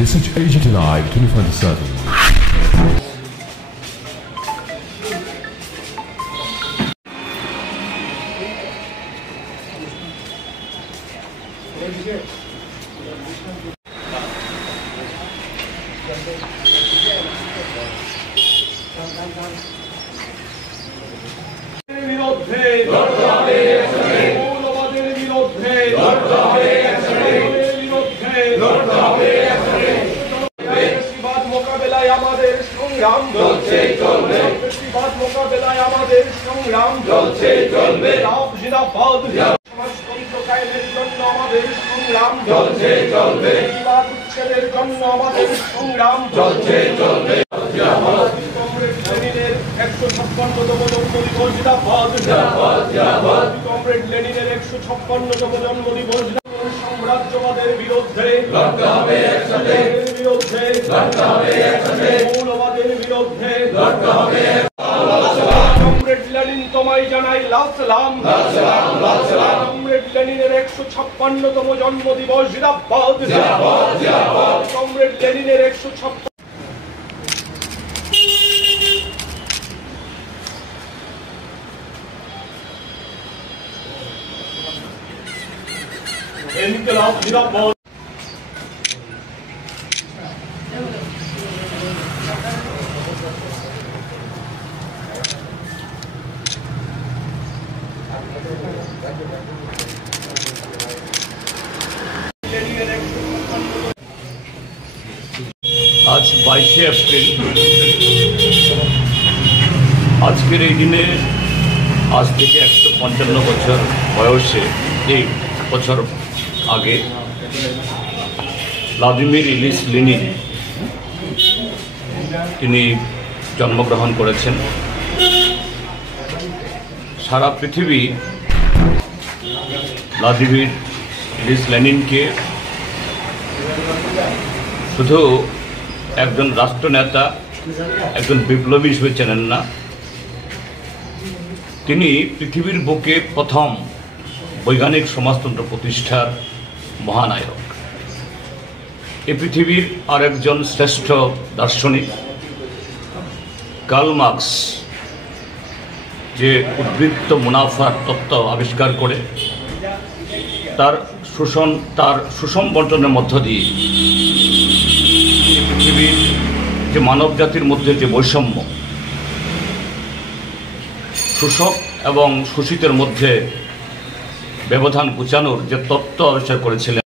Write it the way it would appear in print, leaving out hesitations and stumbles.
This is Asia Tonight 2027. সাম্রাজ্যবাদের বিরুদ্ধে লড়তে হবে একসাথে, বিরুদ্ধে লড়তে হবে একসাথে, মৌলবাদের বিরুদ্ধে লড়তে হবে। কমরেড লেনিন তোমায় জানাই লাল সালাম, লাল সালাম, লাল সালাম। কমরেড লেনিনের 156তম জন্মদিবস জিন্দাবাদ, জিন্দাবাদ, জিন্দাবাদ। কমরেড লেনিনের 156 ইনকিলাব জিন্দাবাদ। আজ 22শে এপ্রিল। আজকের এই দিনে আজ থেকে 155 বছর বয়সে, এই বছর আগে ভ্লাদিমির ইলিচ লেনিন তিনি জন্মগ্রহণ করেছেন। সারা পৃথিবী ভ্লাদিমির ইলিচ লেনিনকে শুধু একজন রাষ্ট্রনেতা, একজন বিপ্লবী হিসেবে চেনেন না, তিনি পৃথিবীর বুকে প্রথম বৈজ্ঞানিক সমাজতন্ত্র প্রতিষ্ঠার মহানায়ক। এই পৃথিবীর আরেকজন শ্রেষ্ঠ দার্শনিক কার্ল মার্কস, যে উদ্বৃত্ত মুনাফার তত্ত্ব আবিষ্কার করে তার সুষম বণ্টনের মধ্য দিয়ে পৃথিবীর যে মানব জাতির মধ্যে যে বৈষম্য, শোষক এবং শোষিতের মধ্যে ব্যবধান ঘুচানোর যে তত্ত্ব আবিষ্কার করেছিলেন,